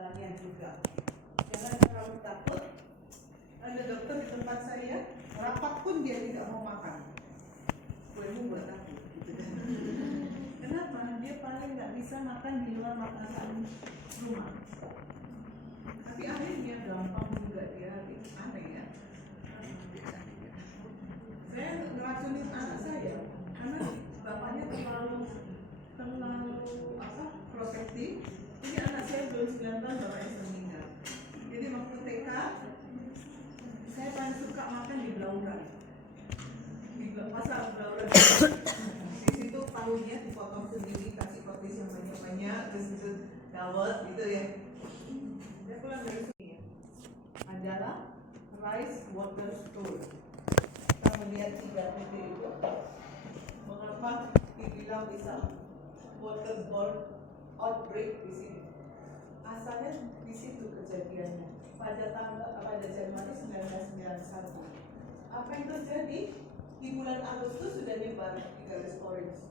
gejalanya juga. Jangan terlalu takut. Ada dokter di tempat saya, rapat pun dia tidak mau makan. Kuemu buat aku, gitu kan. Kenapa? Dia paling nggak bisa makan di luar makanan rumah. Tapi akhirnya gampang juga dia, aneh ya. Saya ngeracunin anak saya karena bapaknya terlalu protektif. Jadi anak saya belum 9 tahun bapaknya sudah meninggal. Jadi waktu TK saya paling suka makan di Blauran. Di pasar Blauran. Di situ tahunya dipotong sendiri, kasih kotis yang banyak-banyak, terus itu dawet gitu ya. Saya pulang dari sini ya. Adalah rice water store. Kita melihat 3 titik itu. Mengapa dibilang bisa waterborne outbreak di sini? Asalnya di situ kejadiannya pada Januari 1991. Apa yang terjadi? Di bulan Agustus sudah nyebar di garis orange.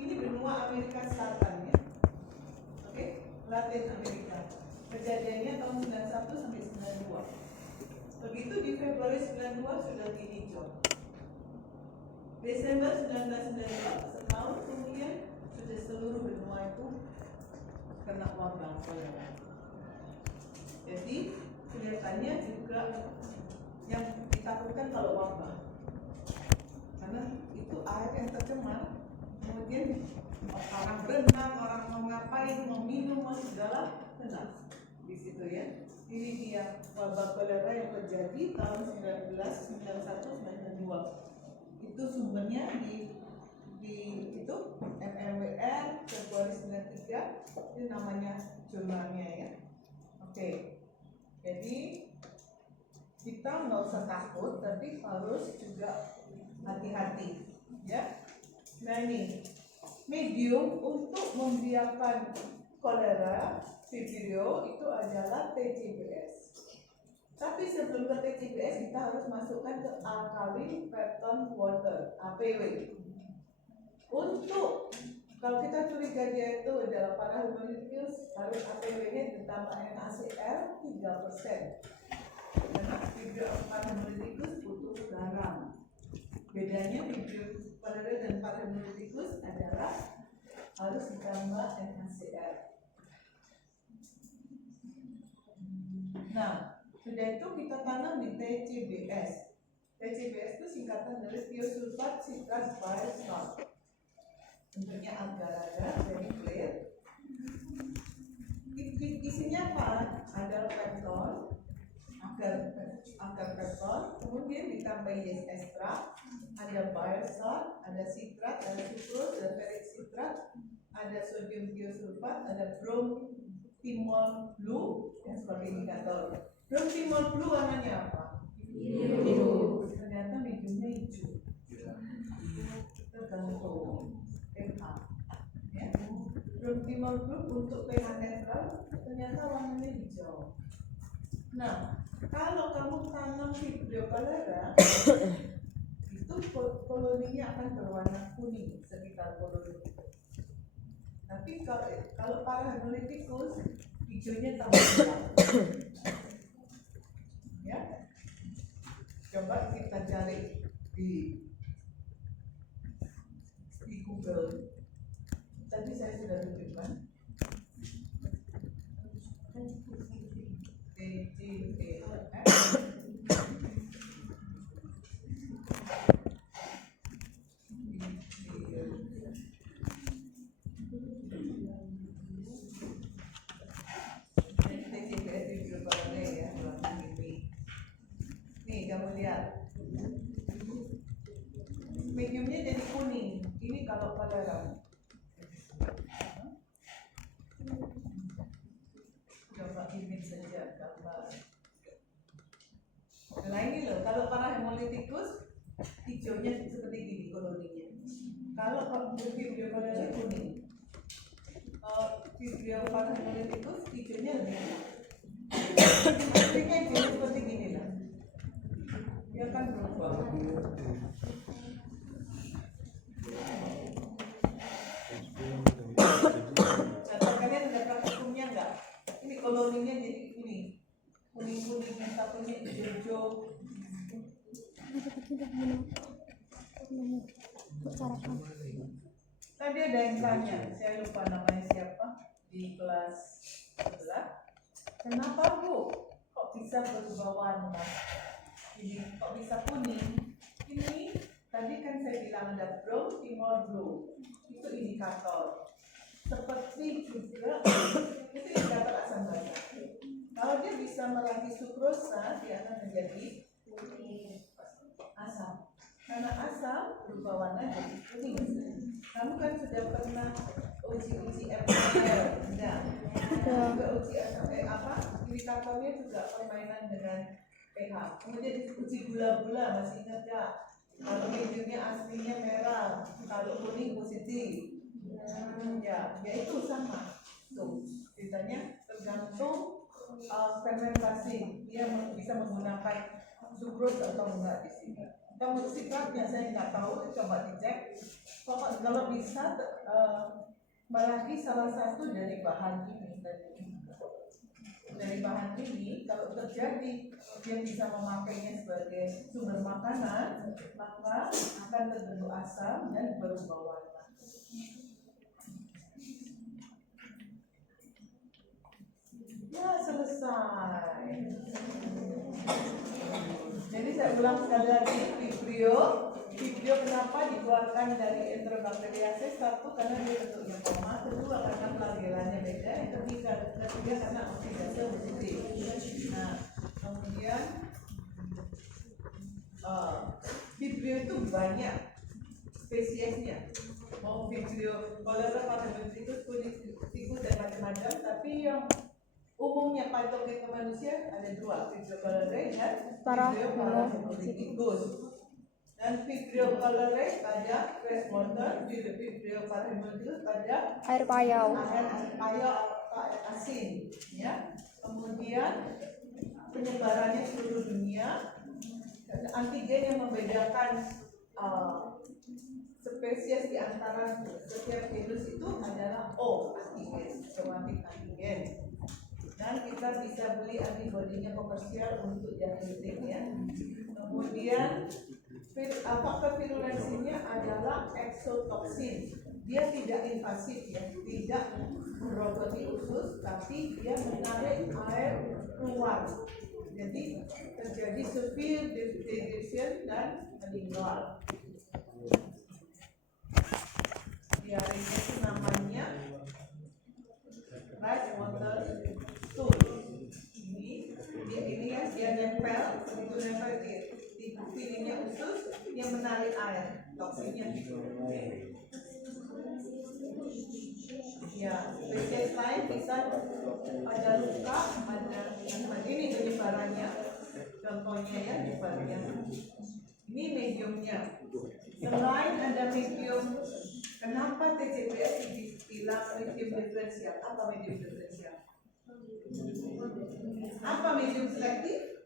Ini benua Amerika Selatan ya, oke, Latin Amerika. Kejadiannya tahun 91 sampai 92. Begitu di Februari 92 sudah di hijau. Desember 1992, setahun kemudian sudah seluruh benua itu kena wabah kolera. Jadi kelihatannya juga yang ditakutkan kalau wabah, karena itu air yang tercemar, kemudian orang berenang, orang mau ngapain, mau minum, mau segala kena di situ ya. Ini dia wabah kolera yang terjadi tahun 1991-92. Itu sumbernya di itu MMWR Februari 93, itu namanya jumlahnya ya. Oke. Jadi kita nggak usah takut, tapi harus juga hati-hati ya. Nah ini medium untuk membiarkan kolera Vibrio itu adalah TCBS. Tapi sebelum ke TCBS kita harus masukkan ke alkaline peptone water (APW). Untuk kalau kita curiga dia itu adalah parahemolyticus, harus APW-nya ditambah NaCl 3%. Karena Vibrio parahemolyticus butuh garam. Bedanya Vibrio kolera dan parahemolyticus adalah harus ditambah NaCl. Nah, sudah itu kita tanam di TCBS. TCBS itu singkatan dari thiosulfat citrat bile salt. Bentuknya agar-agar, very clear. Isinya apa? Ada peptone, agar peptone, kemudian ditambah yeast extract, ada bile salt, ada citrat, ada sucrose, ada ferric citrat, ada sodium thiosulfat, ada bromthymol blue yang sebagai indikator. Bromthymol blue warnanya apa? Biru. Ternyata mediumnya hijau. Tergantung pH. Ya. Bromthymol blue untuk pH netral ternyata warnanya hijau. Nah, kalau kamu tanam Vibrio kolera, itu koloninya akan berwarna kuning sekitar koloni. Tapi kalau parahemolyticus hijaunya tambah gelap. Ya, coba kita cari di Google. Tadi saya sudah tunjukkan. Nih, kamu lihat. Mediumnya jadi kuning. Ini kalau kolera. Coba image saja gambar. Nah ini loh, kalau parahemolyticus hijaunya seperti gini koloninya. Kalau Vibrio kolera kuning. Vibrio parahemolyticus hijaunya lebih gelap. Hasilnya hijaunya seperti gini lah. Dia akan berubah. Kalian ada praktikumnya enggak? koloninya jadi ini kuning-kuning, yang satunya hijau. Tadi ada yang tanya, saya lupa namanya siapa di kelas sebelah. Kenapa Bu? Kok bisa berubah warna? Ini kok bisa kuning? Ini tadi kan saya bilang ada brown, timur blue. Itu indikator. Seperti juga itu indikator asam basa. Kalau dia bisa merangsang sukrosa, dia akan menjadi asam. Karena asam berubah warna jadi kuning. Kamu kan sudah pernah uji MPL, enggak? Juga uji asam apa? Indikatornya juga permainan dengan pH. Kemudian uji gula-gula, masih ingat nggak? Kalau mediumnya aslinya merah, kalau kuning positif. Ya itu sama. Tuh, ceritanya tergantung fermentasi. Dia bisa menggunakan sukrose atau enggak di sini. Kamu sikapnya saya nggak tahu, coba dicek. Pokoknya kalau bisa merapi salah satu dari bahan ini tadi. Dari bahan ini, kalau terjadi dia bisa memakainya sebagai sumber makanan, maka akan terbentuk asam dan berubah warna. Ya, selesai. Jadi saya ulang sekali lagi, Vibrio kenapa dikeluarkan dari Enterobacteriaceae? Satu, karena dia bentuknya koma. Kedua, karena flagelanya beda. Yang ketiga karena oksidasi positif. Nah, kemudian Vibrio itu banyak spesiesnya. Mau Vibrio cholera, Parahymeniticus, Cuniticus dan macam-macam. Tapi yang umumnya patogen ke manusia ada dua, Vibrio cholerae dan Vibrio Parahymeniticus. Dan Vibrio cholerae pada freshwater, Vibrio Parahymeniticus pada air payau atau air asin, ya. Kemudian penyebarannya seluruh dunia. Antigen yang membedakan spesies di antara setiap virus itu adalah O antigen, somatic antigen. Dan kita bisa beli antibodinya komersial untuk diagnostik, ya. Kemudian faktor virulensinya adalah exotoksin. Dia tidak invasif, ya, tidak meroboti usus, tapi dia menarik air keluar. Jadi terjadi severe dehydration dan meninggal. Diarenya itu namanya rice water stool. Ini ya, dia nempel, begitu nempel di sininya usus yang menarik air, toksinnya gitu. Ya, spesies lain bisa pada luka, pada ini penyebarannya. Contohnya ya, penyebarannya. Ini mediumnya. Selain ada medium, kenapa TCPS dibilang medium diferensial? Apa medium diferensial? Apa medium selektif?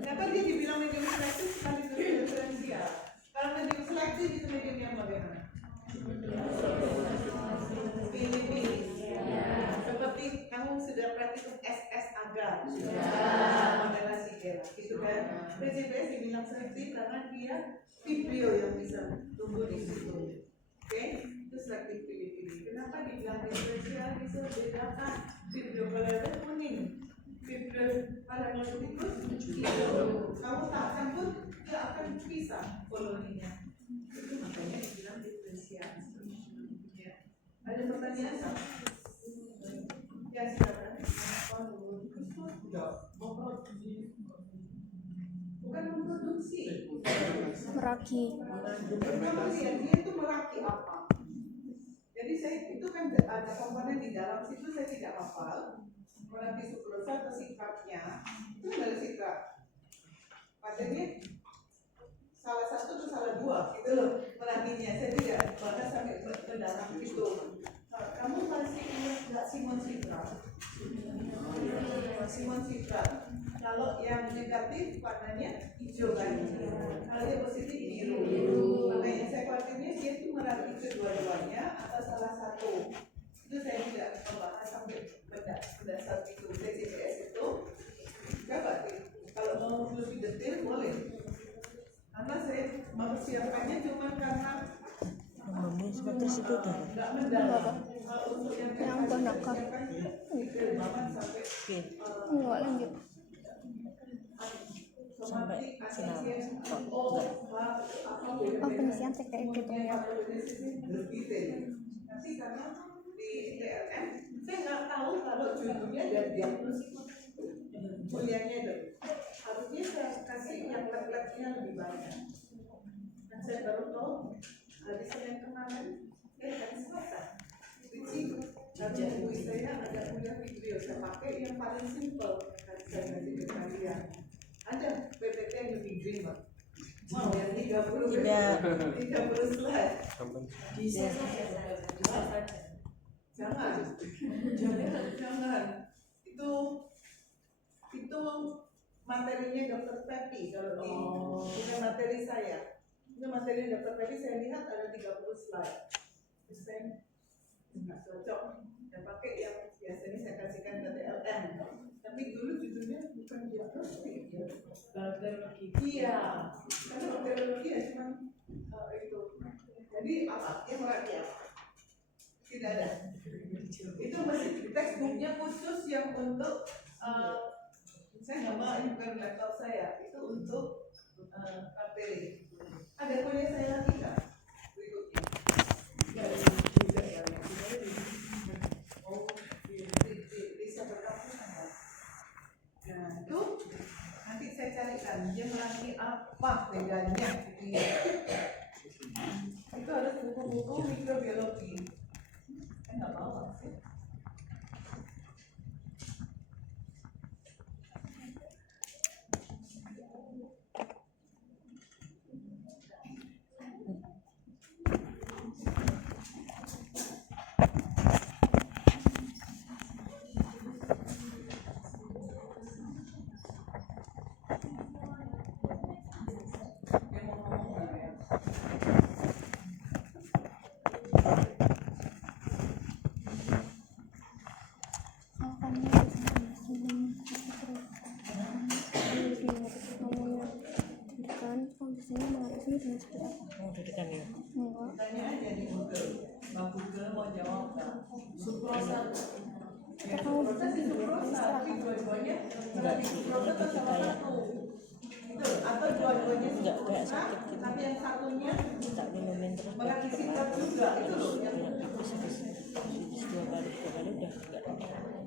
Kenapa dia dibilang medium selektif bukan medium diferensial? Kalau medium selektif itu medium yang bagaimana? Pilih-pilih. Seperti kamu sudah praktikum SS agar modelasi gela, gitu kan? TCPS dibilang selektif karena dia Vibrio yang bisa tumbuh di situ. Oke, itu selektif pilih-pilih. Kenapa dibilang diferensial? Bisa bedakan Vibrio cholerae kuning, Vibrio Parahymeniticus hijau. Kamu tak campur, dia akan pisah koloninya. Itu makanya dibilang diferensial. Ya. Ada pertanyaan? Ya, silakan. Bukan memproduksi. meraki. Kamu lihat dia itu meraki apa? Jadi saya itu kan ada komponen di dalam situ saya tidak hafal. Meraki sukrosa atau sikapnya itu adalah sikap. Padahal salah satu atau salah dua itu loh merakinya. Saya tidak bahkan sampai ke dalam itu. Kamu masih ingat nggak Simon Citral? Simon Citral. Kalau yang negatif warnanya hijau kan, kalau dia positif biru. Makanya saya khawatirnya dia itu meraki kedua-duanya atau salah satu. Itu saya tidak membahas sampai persiapannya cuma karena Kamu sebatas itu tuh. nggak mendalam. Apa? Untuk yang Yang boneka. dari 8 sampai Oke, Enggak lanjut. sampai final. Kok enggak? Oh, penyisian TKI gitu ya. Nanti karena di TLM saya nggak tahu kalau judulnya dari diagnosis kuliahnya itu harusnya saya kasih yang lab-labnya lebih banyak. Dan saya baru tahu hari Senin kemarin hari Selasa di situ lalu buku saya ada kuliah video saya pakai yang paling simple hari saya kasih ke kalian. Ada PPT yang lebih green, Pak. Mau yang 30 Tidak. 30 slide. Bisa. Jangan. Itu materinya Dr. Pepi kalau di bukan materi saya. Itu materi Dr. Pepi saya lihat ada 30 slide. Terus saya nggak cocok. Saya pakai yang biasanya saya kasihkan ke TLM. Tapi dulu judulnya bukan diagnostik ya. Bakteriologi. Iya. Karena bakteriologi ya cuma itu. Jadi apa? Yang rakyat. Tidak ada. Itu masih textbooknya khusus yang untuk saya nggak mau, ini bukan laptop saya. Itu untuk materi. Ada kuliah saya lagi nggak? Berikutnya. Dari juga ya. Oh, bisa berkampus nggak? Nah itu nanti saya carikan dia melalui apa bedanya gitu ya. Itu harus buku-buku mikrobiologi. Saya nggak bawa sih. Dia mau ngomong nggak ya? Oh, kamu kan biasanya mengatasi dengan seperti apa? Mau dudukan ya. Enggak. Tanya aja di Google. Bang Google mau jawab nggak? Suprosa. Ya, suprosa sih suprosa, tapi dua-duanya berarti suprosa itu salah satu. Itu atau dua-duanya Enggak kayak suprosa, sakit gitu. tapi yang satunya Tak minumin terus. melati sikat juga. Itu loh yang Habis 2 kali udah enggak.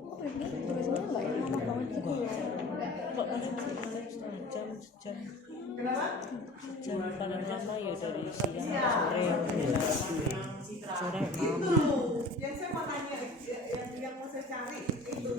Oh, ini tulisannya enggak yang lama banget gitu loh. Kok malah setengah jam, sejam. kenapa? Jam paling lama ya dari siang Iya. sore, sore Itu malam. yang saya mau tanya, yang mau saya cari itu